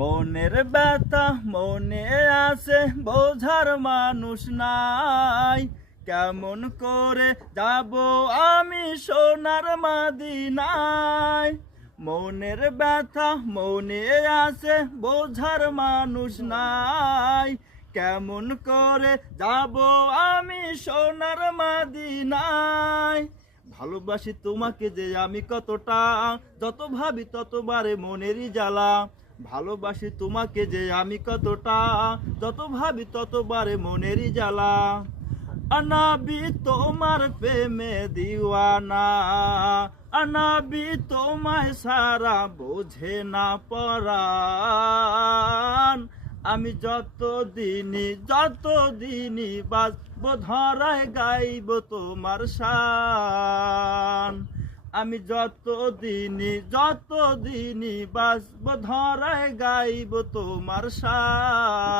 মনের ব্যথা মনে আছে, বোঝার মানুষ নাই। কেমন করে যাব আমি সোনার মদিনায়? মনের ব্যথা মনে আছে, বোঝার মানুষ নাই। কেমন করে যাব আমি সোনার মদিনায়? ভালোবাসি তোমাকে যে আমি কতটা, যত ভাবি ততবারে মনেরই জ্বালা। ভালোবাসি তোমাকে যে আমি কতটা, যত ভাবি ততবারে মনেরই জ্বালা। অনাবি তোমার প্রেমে দিওয়ানা, অনাবি তোমায় সারা বোঝে না পরাণ। আমি যতদিনই বাঁচব ধরায় গাইব তোমার শান। আমি যতদিনই বাঁচব ধরায় গাইব তোমার শান।